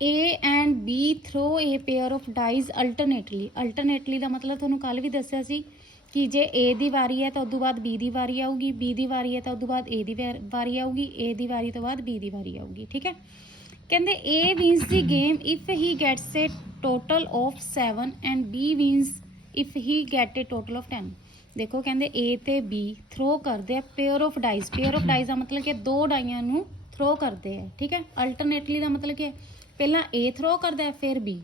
A and B throw a pair of dice alternately. Alternately का मतलब तुहानूं कल भी दस्सिया सी कि जे ए दी वारी है तो उस तो बाद बी दी वारी आऊगी, बी दी वारी है तो उस तो बाद ए दी वारी आऊगी, ए दी वारी तो बाद बी दी वारी आऊगी। ठीक है, कहते A wins the game if he gets a total of 7 and B wins if he gets a total of 10। देखो कहते ए ते बी थ्रो करते हैं pair of dice. Pair of dice का मतलब कि दो डाइयां नूं थ्रो करते हैं। ठीक है, अल्टरनेटली का मतलब कि पहला ए थ्रो करता है फिर बी,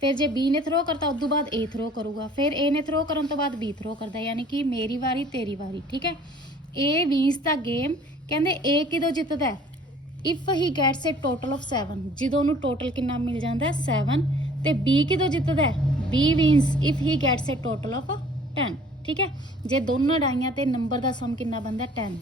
फिर जे बी ने थ्रो करता उस तो बाद ए थ्रो करूगा, फिर ए ने थ्रो करन तो बाद बी थ्रो करता है, यानी कि मेरी वारी तेरी वारी। ठीक है, ए विन्स द गेम, कहते ए किदों जितदा है if he gets a total of 7, जो उन्होंने टोटल कितना मिल जाता है 7, तो बी किदों जितदा है B wins if he gets a total of 10। ठीक है, जे दोनों डाइयां ते नंबर का सम कितना बनता 10।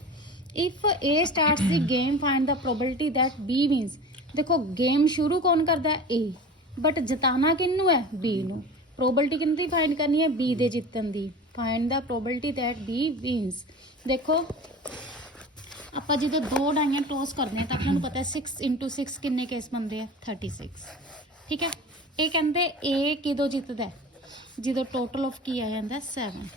If A starts the game find the probability that B wins. देखो गेम शुरू कौन करता है ए, बट जिताना किनू है बी नू। प्रोबेबिलिटी किनकी फाइंड करनी है बी दे जितन दी। Find the probability that B wins. देखो ਆਪਾਂ ਜਦੋਂ दो डाइयां टॉस करते हैं तो अपने पता है 6 × 6 किन्ने केस बनते हैं 36। ठीक है, ये कहते ए किदों जितदा है जो टोटल ऑफ की आ जाता है 7,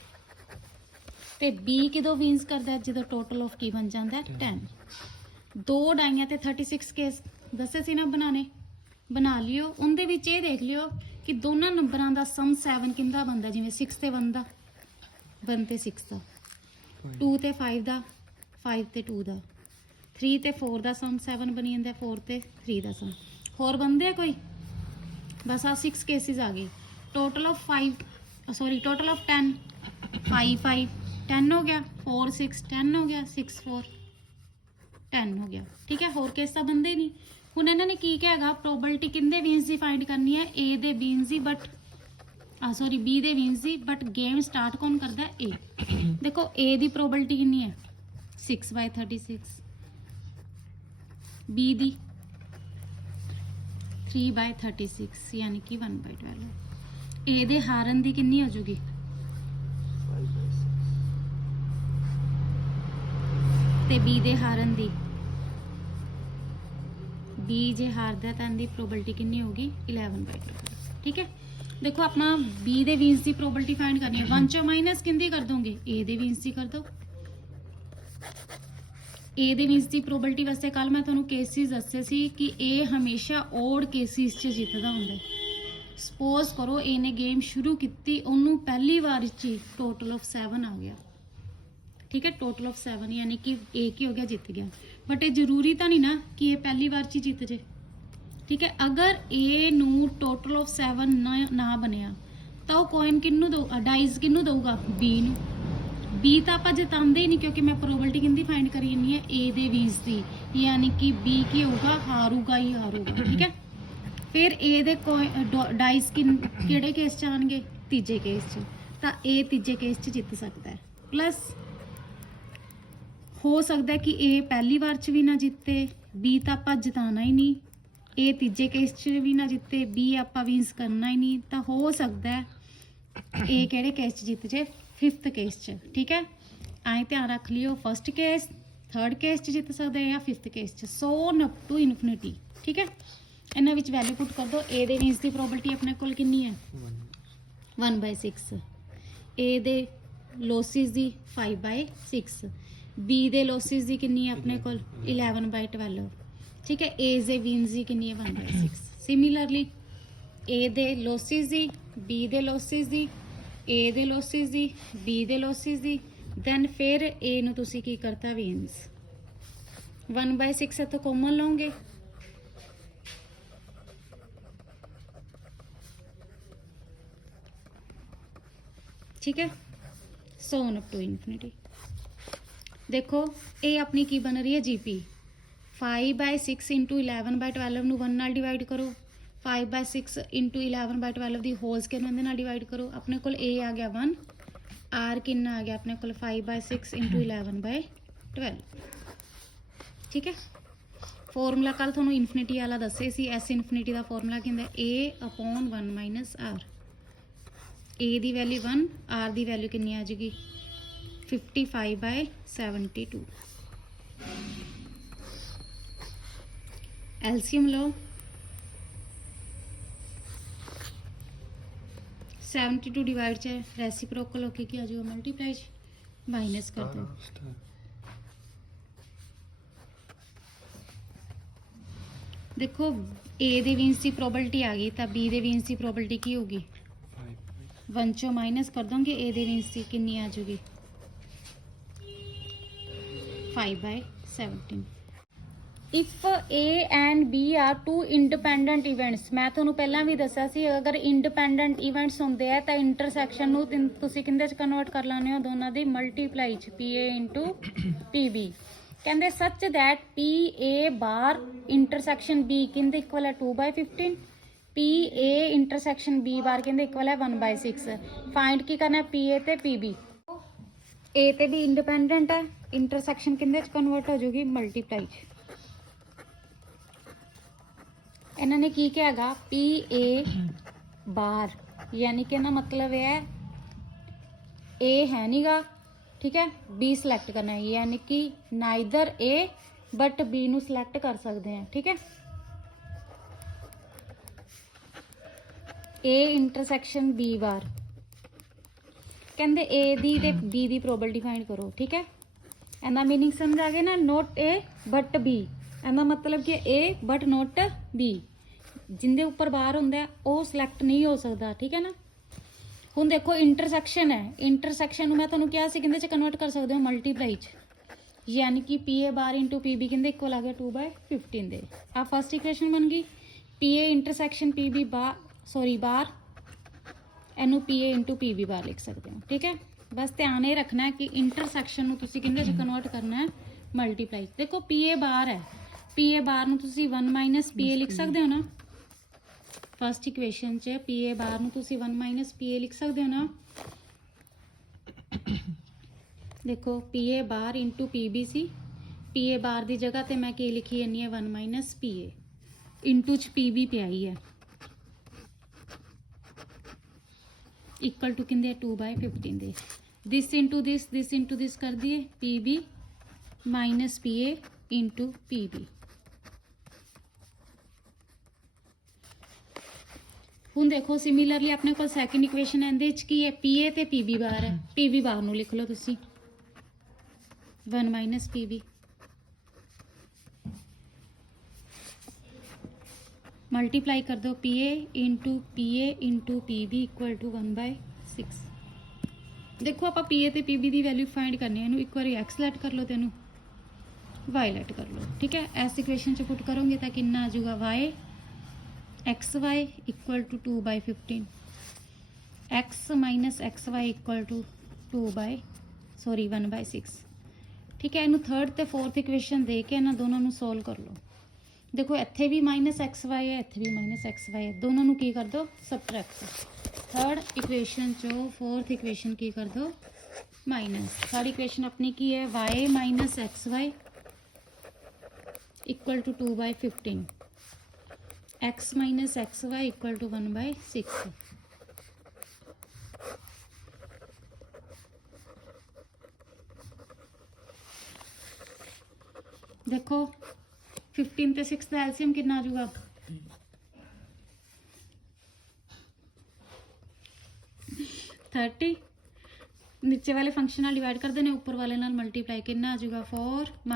तो बी किदों विन्स करता है जो टोटल ऑफ की बन जाता है 10। दो डाइयां तो 36 केस दसे सी ना बनाने, बना लियो। उनदे विच ये देख लियो कि दोनों नंबरों का सम 7 किंदा बनता, जिवें 6 ते बनता बनते 6 का, 2 ते 5 का, 5 ते 2 का, 3 ते 4 का सम 7 बनी जाता, 4 ते 3 का सम। होर बनते कोई? बस आ 6 केसिस आ गए। Total of 5 sorry total of 10 5 5 10 हो गया, 4 6 10 हो गया, 6 4 10 हो गया। ठीक है, होर केस तो बनते नहीं। हुण इन्हां ने की कहा प्रोबेबिलिटी किंदे वीन्स की फाइंड करनी है ए दे वीन्स की, बट सॉरी बी दे वीन्स की, बट गेम स्टार्ट कौन करता है ए। देखो ए दी प्रोबेबिलिटी कितनी है 6/36, बी दी 3/36 यानी कि 1/12। ए दे हारन दी कितनी हो जाएगी ते बी दे हारन दी, बी जे हारदा तो इनकी प्रोबेबिलिटी कितनी होगी 11/12। ठीक है, देखो अपना बी दे वीन्स की प्रोबेबिलिटी फाइंड करनी है। 1 चो माइनस किंदी कर दोगे ए दे वीन्स की कर दो। ए दे वीन्स की प्रोबेबिलिटी वास्ते कल मैं तुहानूं केसिस दस्से सी कि ए हमेशा ओड केसिस च जितदा हुंदा है। सपोज करो ए ने गेम शुरू की, उन्होंने पहली बार च टोटल ऑफ 7 आ गया। ठीक है, टोटल ऑफ 7 यानी कि ए की हो गया जित गया, बट ये जरूरी तो नहीं ना कि ये पहली बार च जित जे। ठीक है, अगर ए नू टोटल ऑफ 7 ना बनया तो वह कॉइन किनू दो डाइज किनू दूगा बी नू। बी तो आप जिताते ही नहीं क्योंकि मैं प्रोबेबिलिटी किंदी फाइंड करी जानी है ए दे वीन्स की, यानी कि बी की होगा हारूगा ही हारूगा। ठीक है, फिर ए दे डाइस किहड़े केस च आएंगे तीजे केस च, तो ए तीजे केस च जित सकता है। प्लस हो सकता है कि ए पहली बार च भी ना जिते, बी तो आप जिताना ही नहीं, ए तीजे केस च भी ना जिते, बी आप विन्स करना ही नहीं, तो हो सकता है ए किहड़े केस च जित जे 5th केस च। ठीक है, आए ध्यान रख लियो 1st केस 3rd केस च जित सकते हैं या 5th केस च, सो अप टू इनफिनिटी। ठीक है, इन्हां विच वैल्यू पुट कर दो। ए दे वीन्स की प्रोबेबिलिटी अपने कोल कितनी है 1/6, ए दे लोसिस दी 5/6, बी दे लोसिस दी कितनी है अपने कोल 11/12। ठीक है, ए दे वीन्स दी कितनी है 1/6। सिमिलरली ए दे लोसिस दी, बी दे लोसिस दी, ए दे लोसिस दी, बी दे लोसिस दी, दैन फिर ए नू तुसी की करता वीन्स 1/6 है तो कॉमन लोगे, ठीक है, so on up to infinity. देखो ये अपनी की बन रही है जीपी 5/6 × 11/12 नू 1 नाल डिवाइड करो, 5/6 × 11/12 की होल स्केयर नूं इहदे नाल डिवाइड करो। अपने कोल ए आ गया 1, आर कितना आ गया अपने कोल 5/6 × 11/12। ठीक है, फॉर्मूला कल थोनों इनफिनिटी वाला दसे सी, एस इनफिनिटी का फॉर्मूला की होंदा A/1 - R। ए की वैल्यू 1, आर की वैल्यू कितनी आ जाएगी 55/72। एलसीएम लो 72 डिवाइड च रेसिप्रोकल होके क्या आ जाएगा मल्टीप्लाई माइनस कर दो। देखो ए दे विंस की प्रोबेबिलिटी आ गई तो बी दे विंस की प्रोबेबिलिटी की होगी 1 चो माइनस कर दोगे ए दे विंस की कितनी आ जाएगी 5/17। If A and B are two independent events, मैं ਤੁਹਾਨੂੰ ਪਹਿਲਾਂ ਵੀ ਦੱਸਿਆ ਸੀ ਅਗਰ ਇੰਡੀਪੈਂਡੈਂਟ ਇਵੈਂਟਸ ਹੁੰਦੇ ਆ ਤਾਂ ਇੰਟਰਸੈਕਸ਼ਨ ਨੂੰ ਤੁਸੀਂ ਕਿੰਦੇ ਚ ਕਨਵਰਟ ਕਰ ਲੈਣੇ ਹੋ ਦੋਨਾਂ ਦੀ ਮਲਟੀਪਲਾਈ ਚ PA into PB। ਕਹਿੰਦੇ such that PA bar intersection B ਕਿੰਦੇ ਇਕੁਅਲ ਹੈ 2/15, PA ਇੰਟਰਸੈਕਸ਼ਨ B ਬਾਰ ਕਿੰਦੇ ਇਕੁਅਲ ਹੈ 1/6। ਫਾਈਂਡ ਕੀ ਕਰਨਾ ਹੈ PA ਤੇ PB। A ਤੇ B ਇੰਡੀਪੈਂਡੈਂਟ ਹੈ, ਇੰਟਰਸੈਕਸ਼ਨ ਕਿੰਦੇ ਚ ਕਨਵਰਟ ਹੋ ਜਾਊਗੀ ਮਲਟੀਪਲਾਈ ਚ। ਇਹਨਾਂ ਨੇ ਕੀ ਕਿਹਾਗਾ PA ਬਾਰ ਯਾਨੀ ਕਿ ਨਾ ਮਤਲਬ ਹੈ A ਹੈ ਨੀਗਾ, ठीक है, B सिलेक्ट करना है यानी कि नाइदर A बट B ਨੂੰ सिलेक्ट कर सकते हैं। ठीक है, A इंटरसेक्शन B बार कहते A दी ते B ਦੀ प्रोबेबिलिटी फाइंड करो। ठीक है, ਇਹਦਾ मीनिंग समझ आ गया ना, नॉट A बट B, ਇਹਦਾ मतलब कि A बट नॉट B, जिंदे उपर बार ਹੁੰਦਾ ਉਹ ਸਿਲੈਕਟ ਨਹੀਂ ਹੋ ਸਕਦਾ। ठीक है ना, ਹੁਣ ਦੇਖੋ ਇੰਟਰਸੈਕਸ਼ਨ ਹੈ, ਇੰਟਰਸੈਕਸ਼ਨ ਨੂੰ ਮੈਂ ਤੁਹਾਨੂੰ ਕਿਹਾ ਸੀ ਕਿੰਦੇ ਚ ਕਨਵਰਟ ਕਰ ਸਕਦੇ ਹੋ ਮਲਟੀਪਲਾਈ ਚ, ਯਾਨੀ ਕਿ PA ਬਾਰ ਇੰਟੂ PB ਕਿੰਦੇ ਇਕੁਅਲ ਆ ਗਿਆ 2/15 ਦੇ। ਆ ਫਸਟ ਇਕੁਏਸ਼ਨ ਬਣ ਗਈ। PA ਇੰਟਰਸੈਕਸ਼ਨ PB ਬਾਰ ਇਹਨੂੰ PA ਇੰਟੂ PB ਬਾਰ ਲਿਖ ਸਕਦੇ ਹੋ। ਠੀਕ ਹੈ, ਬਸ ਧਿਆਨ ਇਹ ਰੱਖਣਾ ਹੈ ਕਿ ਇੰਟਰਸੈਕਸ਼ਨ ਨੂੰ ਤੁਸੀਂ ਕਿੰਦੇ ਚ ਕਨਵਰਟ ਕਰਨਾ ਹੈ ਮਲਟੀਪਲਾਈ। ਦੇਖੋ PA ਬਾਰ ਹੈ, PA ਬਾਰ ਨੂੰ ਤੁਸੀਂ 1 - PA ਲਿਖ ਸਕਦੇ ਹੋ ਨਾ, फस्ट इक्वेशन च PA बार ਨੂੰ ਤੁਸੀਂ 1 - PA ਲਿਖ ਸਕਦੇ ਹੋ ਨਾ। ਦੇਖੋ PA ਬਾਰ ਇੰਟੂ PB ਸੀ, PA ਬਾਰ ਦੀ ਜਗ੍ਹਾ ਤੇ ਮੈਂ ਕੀ ਲਿਖੀ ਜਾਂਦੀ ਹੈ 1 - PA ਇੰਟੂ ਚ PB ਪਿਆਈ ਹੈ ਇਕੁਅਲ ਟੂ ਕਿੰਦੇ 2/15 ਦੇ। ਦਿਸ ਇੰਟੂ ਦਿਸ ਕਰ ਦਈਏ PB minus PA into PB। ਹੁਣ ਦੇਖੋ ਸਿਮਿਲਰਲੀ ਆਪਣੇ ਕੋਲ ਸੈਕਿੰਡ ਇਕੁਏਸ਼ਨ ਹੈ, ਇਹਦੇ ਵਿੱਚ ਕੀ ਹੈ PA ਤੇ PB ਬਾਰ ਹੈ, PB ਬਾਰ ਨੂੰ ਲਿਖ ਲਓ ਤੁਸੀਂ 1 - PB ਮਲਟੀਪਲਾਈ ਕਰ ਦਿਓ PA into PB equal to 1/6। ਦੇਖੋ ਆਪਾਂ PA ਤੇ PB ਦੀ ਵੈਲਿਊ ਫਾਈਂਡ ਕਰਨੀ ਹੈ, ਇਹਨੂੰ ਇੱਕ ਵਾਰੀ x ਲੈਟ ਕਰ ਲਓ ਤੇ ਇਹਨੂੰ y ਲੈਟ ਕਰ ਲਓ। ਠੀਕ ਹੈ, ਇਸ ਇਕੁਏਸ਼ਨ ਚ ਪੁੱਟ ਕਰੋਗੇ ਤਾਂ ਕਿੰਨਾ ਆ ਜਾਊਗਾ y xy equal to 2/15, x minus xy equal to 1/6। ठीक है, इनू थर्ड ते फोर्थ इक्वेशन दे के इन्होंने दोनों सॉल्व कर लो। देखो इत्थे भी -xy है, इत्थे भी -xy है, दोनों नू की कर दो सबट्रैक्ट। थर्ड इक्वेशन चो फोर्थ इक्वेशन की कर दो माइनस। थर्ड इक्वेशन अपनी की है y minus xy equal to 2/15, x minus xy equal to 1/6। देखो 15 ਤੇ 6 ਦਾ ਐਲਸੀਐਮ ਕਿੰਨਾ ਆ ਜਾਊਗਾ 30। नीचे वाले फंक्शन नाल डिवाइड कर देने, ऊपर वाले नाल मल्टीप्लाई कितना आ जाएगा 4 -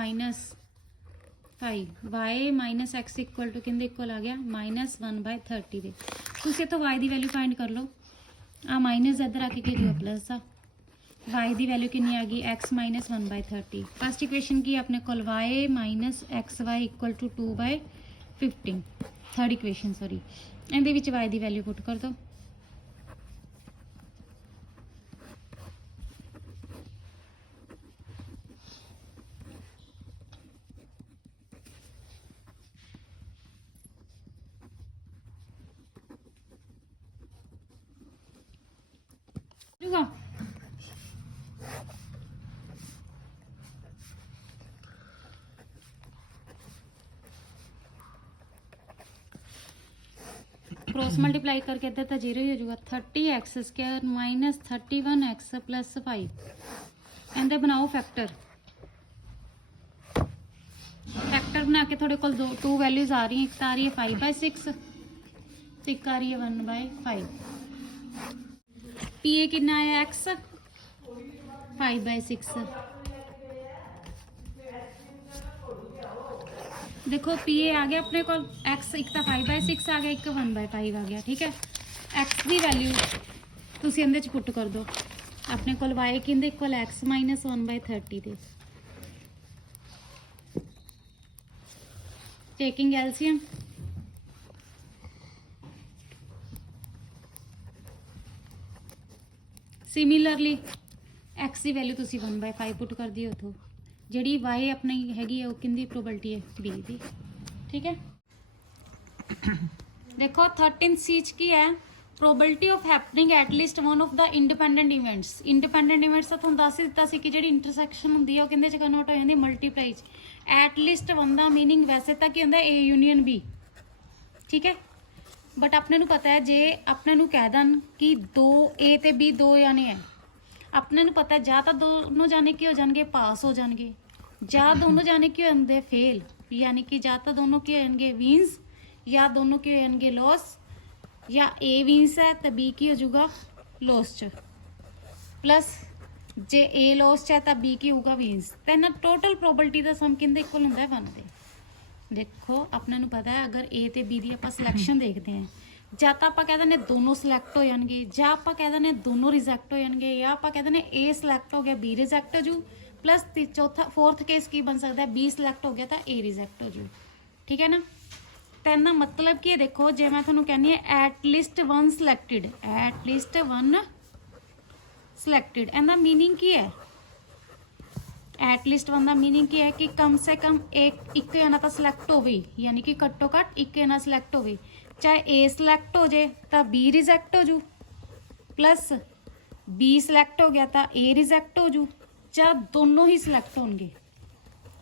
5 y minus x equal to किंदे इक्वल आ गया -1/30 ਦੇ। ਤੁਸੀਂ ਇੱਥੋਂ y ਦੀ ਵੈਲਿਊ ਫਾਈਂਡ ਕਰ ਲਓ, ਆ ਮਾਈਨਸ ਇੱਧਰ ਆ ਕੇ ਕੀ ਹੋਊਗਾ ਪਲੱਸ ਆ, y ਦੀ ਵੈਲਿਊ ਕਿੰਨੀ ਆ ਗਈ x - 1/30। ਫਸਟ ਇਕੁਏਸ਼ਨ ਕੀ ਆਪਣੇ ਕੋਲ y minus xy equal to 2/15। Third equation sorry, ਇਹਦੇ ਵਿੱਚ y ਦੀ ਵੈਲਿਊ ਪੁੱਟ ਕਰ ਦਿਓ। क्रॉस मल्टीप्लाई करके इधर तो 0 ही हो जाएगा। 30x² माइनस 31x प्लस 5 इहदे बनाओ फैक्टर। फैक्टर बना के थोड़े को 2 वैल्यूज आ रही हैं, एक तो आ रही है 5/6 तो एक आ रही है 1/5। पी ए कितना है एक्स 5/6। देखो पी ए आ गया अपने को एक्स एक तो 5/6 आ गया, एक 1/5 आ गया। ठीक है, एक्स की वैल्यू तुसी इहदे च पुट कर दो। अपने को वाई किंदे इक्वल एक्स माइनस 1/30 दे। टेकिंग एलसीएम सिमिलरली एक्स की वैल्यू तुसी 1/5 पुट कर दियो उतो, जिहड़ी वाई अपनी हैगी है वो किंदी प्रोबेबिलिटी है बी दी। ठीक है, देखो 13 सीच की है probability of happening at least one of the independent events. Independent events तो तुहानूं दस ही दित्ता सी कि जिहड़ी इंटरसैक्शन हुंदी है वो किंदे च कन्वर्ट हो जांदी मल्टीप्लाई च। एट लीस्ट वन दा मीनिंग वैसे तो की हुंदा ए यूनीअन बी। ठीक है, बट अपने नूं पता है जे अपने नूं कह दन कि दो ए ते बी दो जाने है, अपने नूं पता है जा तो दोनों जाने की हो जाएंगे पास हो जाएंगे, जा दोनों जाने की हो जाते फेल, यानी कि जा तो दोनों की हो जाएंगे विंस या दोनों की हो जाएंगे लॉस, या ए विंस है तो बी की हो जाऊगा लॉस च, प्लस जे ए लॉस च है तो बी की होगा विंस। तो इन्हें टोटल प्रोबेबिलिटी का सम किंदे इक्वल होंदा है 1 दे। देखो अपने नूं पता है अगर ए ते बी दी आपां सिलेक्शन देखते हैं, ਜਾਂ ਤਾਂ ਆਪਾਂ ਕਹਿ ਦਿੰਦੇ ਦੋਨੋਂ ਸਿਲੈਕਟ ਹੋ ਜਾਣਗੇ, ਜਾਂ ਆਪਾਂ ਕਹਿ ਦਿੰਦੇ ਦੋਨੋਂ ਰਿਜੈਕਟ ਹੋ ਜਾਣਗੇ, ਜਾਂ ਆਪਾਂ ਕਹਿ ਦਿੰਦੇ ਏ ਸਿਲੈਕਟ ਹੋ ਗਿਆ ਬੀ ਰਿਜੈਕਟ ਹੋ ਜੂ, ਪਲੱਸ ਫੋਰਥ ਕੇਸ ਕੀ ਬਣ ਸਕਦਾ ਬੀ ਸਿਲੈਕਟ ਹੋ ਗਿਆ ਤਾਂ ਏ ਰਿਜੈਕਟ ਹੋ ਜੂ। ਠੀਕ ਹੈ ਨਾ, ਤਾਂ ਇਹਦਾ ਮਤਲਬ ਕੀ ਹੈ ਦੇਖੋ ਜੇ ਮੈਂ ਤੁਹਾਨੂੰ ਕਹਿੰਦੀ ਹਾਂ at least 1 selected, at least 1 selected, ਇਹਦਾ ਮੀਨਿੰਗ ਕੀ ਹੈ? ਐਟ ਲੀਸਟ 1 ਦਾ ਮੀਨਿੰਗ ਕੀ ਹੈ ਕਿ ਕਮ ਸੇ ਕਮ ਇੱਕ ਜਣਾ ਤਾਂ ਸਿਲੈਕਟ ਹੋਵੇ, ਯਾਨੀ ਕਿ ਘੱਟੋ ਘੱਟ ਇੱਕ ਜਣਾ ਸਿਲੈਕਟ ਹੋਵੇ। चाहे ए सिलैक्ट हो जाए तो बी रिजैक्ट हो जू, प्लस बी सिलैक्ट हो गया तो ए रिजैक्ट हो जू, चाहे दोनों ही सिलैक्ट होंगे।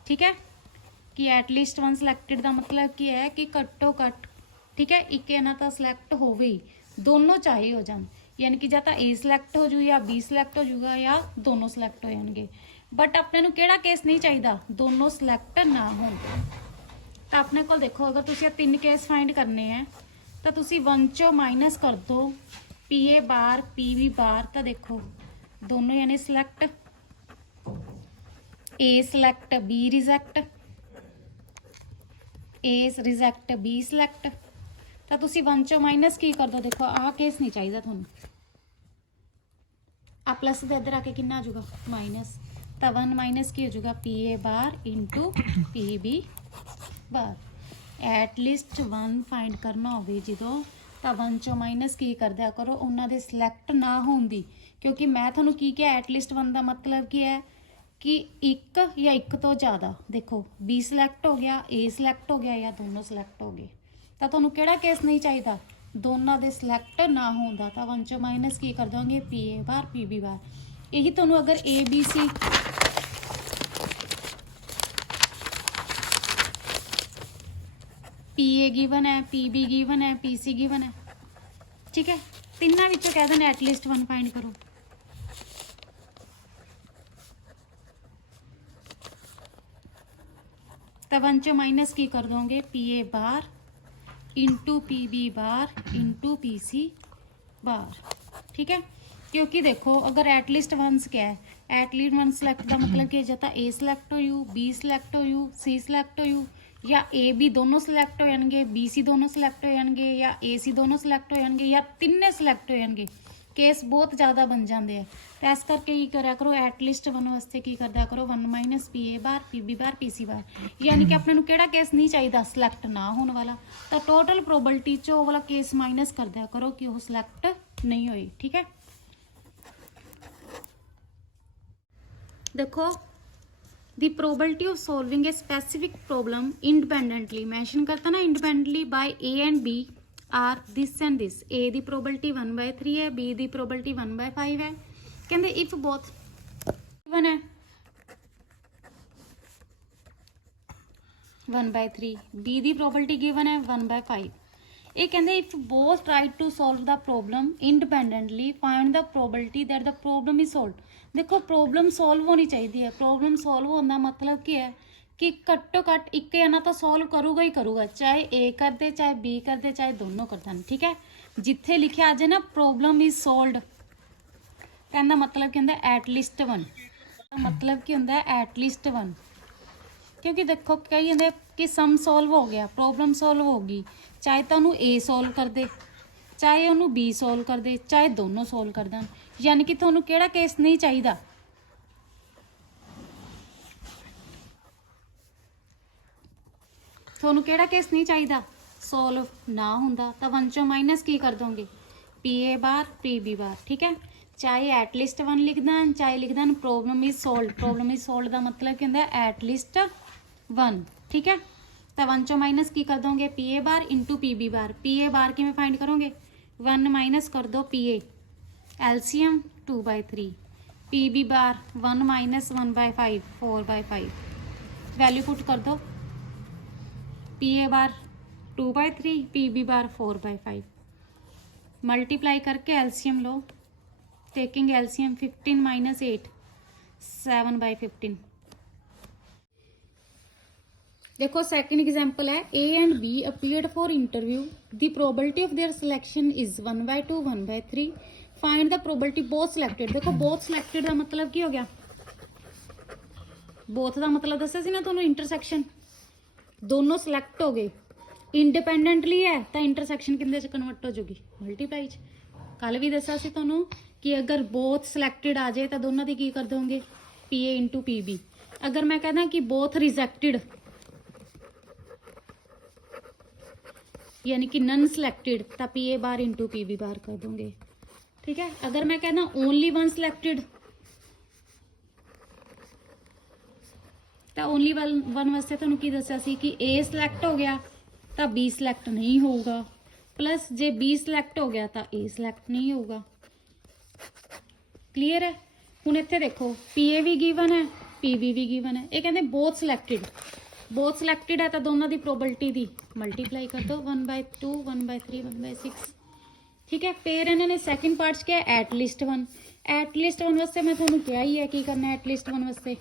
ठीक है, कि एट लीस्ट 1 सिलैक्टेड का मतलब की है कि घट्टो घट ठीक है एक ना तो सिलैक्ट हो ही, दोनों चाहे हो जान, यानी कि या तो ए सिलैक्ट हो जू या बी सिलैक्ट हो जूगा या दोनों सिलैक्ट हो जाएंगे। बट अपने नूं किहड़ा केस नहीं चाहिए दोनों सिलैक्ट ना हो। तो अपने को देखो अगर तुसीं 3 केस फाइंड करने हैं तो तुसी 1 चो माइनस कर दो P A bar P B bar, तो देखो दोनों यानी select, A select B reject, A reject B select, तो तुसी 1 चो माइनस की कर दो। देखो आ केस नहीं चाहिए थोनू, आ प्लस दे इधर आके कितना आ जाऊगा माइनस, तो 1 माइनस की हो जाऊगा P A bar into P B bar. At least 1 find करना हो जो तो 1 चो माइनस की कर दिया करो उन्होंने सिलैक्ट ना होंदी, क्योंकि मैं थोनू की क्या एट लीस्ट 1 का मतलब की है कि एक या एक तो ज़्यादा। देखो बी सिलैक्ट हो गया, ए सिलैक्ट हो गया या दोनों सिलैक्ट हो गए, तो थोनू किहड़ा केस नहीं चाहिए दोनों दे सिलैक्ट ना होंदा, तो 1 चो माइनस की कर दोगे P A bar P B bar. यही थोनू अगर A B C P A given है, पी बी गिवन है, पी सी गिवन है। ठीक है, तिना विचों कह देना एटलीस्ट 1 फाइंड करो। तो 1 चो माइनस की कर दोगे P A bar into P B bar into P C bar. ठीक है, क्योंकि देखो अगर एटलीस्ट 1 क्या है, एटलीस्ट 1 सिलेक्ट का मतलब कि जब ए सिलेक्ट हो यू, बी सिलेक्ट हो यू, सी सिलेक्ट हो यू, या ए बी दोनों सिलैक्ट हो जाएंगे, बी सी दोनों सिलैक्ट हो जाएंगे, या ए सी दोनों सिलैक्ट हो जाएंगे, या तिन्ने सिलैक्ट हो जाएंगे। केस बहुत ज़्यादा बन जाते हैं, तो इस करके की करा करो एटलीस्ट 1 वास्ते की कर दिया करो 1 minus P A bar P B bar P C bar, यानी कि अपने किहड़ा केस नहीं चाहिए सिलैक्ट ना होने वाला, तो टोटल प्रोबेबिलिटी चो वाला केस माइनस कर दिया करो कि वह सिलैक्ट नहीं हुई। ठीक है, देखो the probability of solving a specific problem independently mention करता ना independently by A and B are this and this। A the probability 1/3 है, B दी probability 1/5 है। कहते if both given है 1/3, B दी probability given है 1/5। ये कहते if both try to solve the problem independently find the probability that the problem is solved। देखो problem solve होनी चाहिए है, प्रॉब्लम सॉल्व होने का मतलब क्या है कि घट्टो घट एक जना तो सॉल्व करूगा ही करूगा, चाहे ए कर दे चाहे बी कर दे चाहे दोनों कर दें। ठीक है, जिथे लिखे आ जाए ना प्रॉब्लम इज सॉल्वड कहने का मतलब की होंदा एटलीस्ट 1, मतलब की होंदा एटलीस्ट 1। क्योंकि देखो कई होंदे कि सम सॉल्व हो गया, प्रॉब्लम सॉल्व होगी, चाहे तो उन्होंने ए सॉल्व कर दे, चाहे उन्होंने बी सॉल्व कर दे, चाहे दोनों सॉल्व कर दें, यानी कि तुहानूं किहड़ा केस नहीं चाहिए, ਤੁਹਾਨੂੰ ਕਿਹੜਾ केस नहीं चाहिए सॉल्व ना ਹੁੰਦਾ ਤਾਂ 1 ਚੋਂ माइनस की कर दोगे P A bar P B bar. ठीक है, चाहे एटलीस्ट 1 लिख दें, चाहे लिख दें problem is solve. Problem is solve का मतलब क्या होंदा एटलीस्ट 1। ठीक है, तो 1 चों माइनस की कर दोगे P A bar into P B bar. P A bar किवें फाइंड करोगे, 1 माइनस कर दो P A, LCM 2/3, P B bar 1 minus 1/5 4/5, value put कर दो P A bar 2/3, P B bar 4/5, multiply करके एलसीएम लो, टेकिंग एलसीएम 15 माइनस 8 7/15। देखो second example है, A and B appeared for interview, the probability of their selection is 1/2 1/3, find the probability both selected. देखो both selected का मतलब की हो गया, बोथ का मतलब दस्या सी ना तुहानूं, इंटरसैक्शन दोनों सिलेक्ट हो गए, इंडिपेंडेंटली है तो इंटरसैक्शन किंदे च कन्वर्ट हो जाएगी, मल्टीप्लाई च। कल भी दसा सी तुहानूं कि अगर बोथ सिलेक्टेड आ जाए तो दोनों की की कर दोगे P A into P B. अगर मैं कहना कि बोथ रिजैक्टेड यानी कि नन सिलेक्टेड तो P A bar into P B bar कर दोगे। ठीक है, अगर मैं कहना ओनली वन सिलेक्टेड तो ओनली वन वास्ते तुहानूं की दस्या सी कि ए सिलेक्ट हो गया तो बी सिलेक्ट नहीं होगा, प्लस जे बी सिलेक्ट हो गया तो ए सिलेक्ट नहीं होगा। क्लीयर है, हुण इत्थे देखो पी ए भी गिवन है, पी बी भी गिवन है, ये कहते बोथ सिलेक्टेड है तो दोनों की प्रोबेबिलिटी दी मल्टीप्लाई कर दो 1/2 1/3 1/6। ठीक है, फिर इन्होंने सैकेंड पार्ट क्या है एटलीस्ट 1। एटलीस्ट 1 वास्ते मैं तुहानूं कहा ही है की करना है, एटलीस्ट 1 वास्ते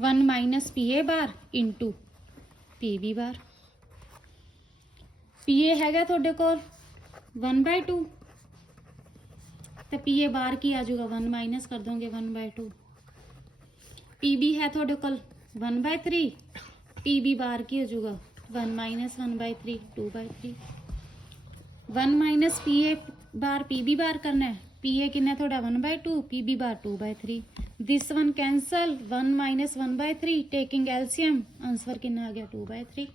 1 minus P A bar into P B bar. P A हैगा तुहाडे कोल 1/2 तो पी ए बार की आ जाऊगा 1 माइनस कर दोगे 1/2। पी बी है तुहाडे कोल 1/3, पी बी बार की हो जाऊगा 1 minus 1/3 2/3। 1 minus P A bar P B bar करना है, पी ए कितना थोड़ा 1/2, P B bar 2/3। This one cancel 1 minus 1/3, taking LCM answer कितना आ गया 2/3।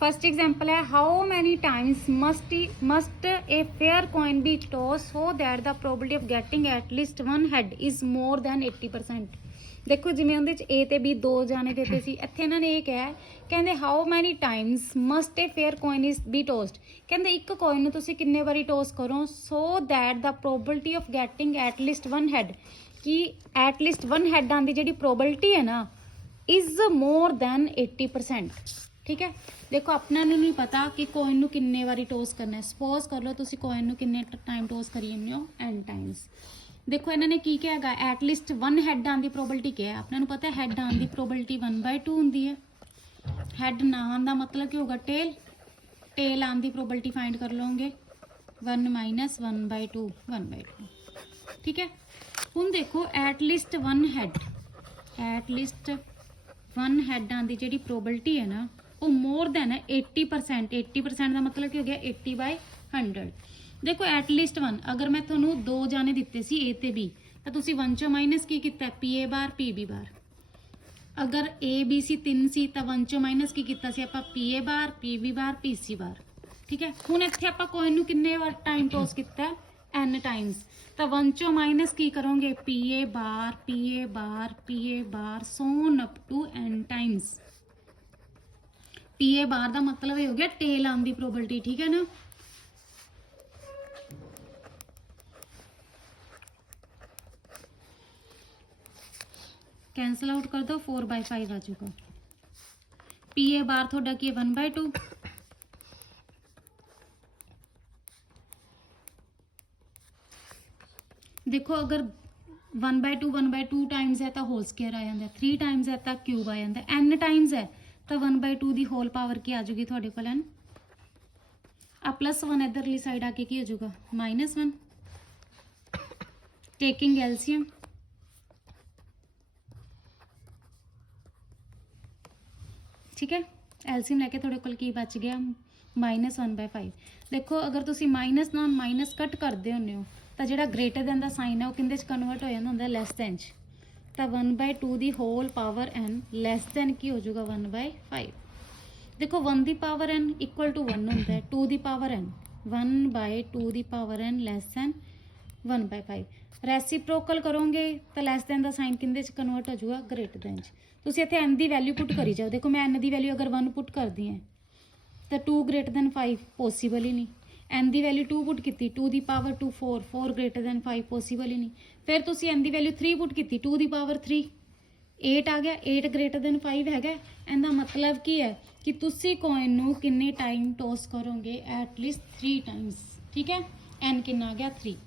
फर्स्ट एग्जांपल है, how many times must a fair coin be toss so that the probability of getting at least one head is more than 80%। देखो जिमें उहदे च ए ते B दो जाने देते सी, इत्थे इन्हां ने कहा कहंदे how many times must a fair coin is be tossed. कहंदे एक कॉइन नूं तुसीं किन्ने वारी टॉस करो so that the probability of getting at least one head, कि एटलीस्ट वन हैडां दी जिहड़ी प्रोबेबिलिटी है ना इज मोर दैन 80%। ठीक है, देखो अपना नहीं पता कि कॉइन नूं किन्ने वारी टॉस करना है। सपोज कर लो तुसीं कॉइन नूं किन्ने टाइम टॉस करी जांदे हो n टाइम्स। देखो इन्होंने की क्या है एटलीस्ट वन हैड आने की प्रोबेबिलिटी क्या है, अपने पता है हैड आने की प्रोबेबिलिटी 1/2 होंगी है। हैड ना आने का मतलब क्या होगा टेल, टेल आने की प्रोबेबिलिटी फाइंड कर लोगे 1 माइनस 1/2 1/2। ठीक है, हुण देखो एटलीस्ट वन हैड आने की जी प्रोबेबिलिटी है ना वो मोर दैन है 80%। 80% का मतलब क्या हो गया 80/100। देखो एटलीस्ट वन, अगर मैं थोनों दो जाने दिते सी ए ते बी तो तुसी 1 चों माइनस की किया P A bar P B bar. अगर ए बी सी 3 सी तो 1 चों माइनस की किया सी आपां P A bar P B bar P C bar. ठीक है, हुण इत्थे आपां कॉइन नूं किन्ने बार टाइम टॉस किया n टाइम्स, तो 1 चों माइनस की करोगे P A bar P A bar P A bar so on up to n times. P A bar का मतलब ये हो गया टेल आने की प्रोबेबिलिटी। ठीक है ना, कैंसल आउट कर दो 4/5 आ जाएगा। पी ए बार थोड़ा की 1/2, देखो अगर 1/2 टाइम्स है तो होल स्केयर आ जाता है, 3 टाइम्स है तो क्यूब आ जाता है, n टाइम्स है तो 1/2 की होल पावर की आ जाएगी थोड़े को n। ਆ +1 ਇਧਰਲੀ ਸਾਈਡ ਆ ਕੇ ਕੀ ਹੋ ਜਾਊਗਾ -1 ਟੇਕਿੰਗ ਐਲਸੀਐਮ ठीक है एलसीएम लैके थोड़े कोल की बच गया -1/5 देखो अगर तुसी माइनस नाल माइनस कट करते होंगे हो तो जो ग्रेटर दैन का साइन है वो किंदे च कन्वर्ट हो जाता होंगे लैस दैन च तो 1/2 की whole power n less than की हो जाएगा 1/5 देखो 1 की पावर n इक्वल टू 1 होंगे है 2 की पावर n 1/2 की power n less then 1/5 reciprocal करोगे तो लैस दैन का साइन किंदे च कन्वर्ट हो जाएगा ग्रेटर दैन च ਤੁਸੀਂ ਇੱਥੇ n ਦੀ ਵੈਲਿਊ ਪੁੱਟ ਕਰੀ ਜਾਓ ਦੇਖੋ ਮੈਂ n ਦੀ ਵੈਲਿਊ ਅਗਰ 1 ਪੁੱਟ ਕਰਦੀ ਹਾਂ ਤਾਂ 2 ਗ੍ਰੇਟਰ ਦੈਨ 5 ਪੋਸੀਬਲ ਹੀ ਨਹੀਂ n ਦੀ ਵੈਲਿਊ 2 ਪੁੱਟ ਕੀਤੀ 2 ਦੀ ਪਾਵਰ 2 4 4 ਗ੍ਰੇਟਰ ਦੈਨ 5 ਪੋਸੀਬਲ ਹੀ ਨਹੀਂ ਫਿਰ ਤੁਸੀਂ n ਦੀ ਵੈਲਿਊ 3 ਪੁੱਟ ਕੀਤੀ 2 ਦੀ ਪਾਵਰ 3 8 ਆ ਗਿਆ 8 ਗ੍ਰੇਟਰ ਦੈਨ 5 ਹੈਗਾ ਇਹਦਾ ਮਤਲਬ ਕੀ ਹੈ ਕਿ ਤੁਸੀਂ ਕੋਇਨ ਨੂੰ ਕਿੰਨੇ ਟਾਈਮ ਟੌਸ ਕਰੋਗੇ ਐਟ ਲੀਸਟ 3 ਟਾਈਮਸ ਠੀਕ ਹੈ n ਕਿੰਨਾ ਆ ਗਿਆ 3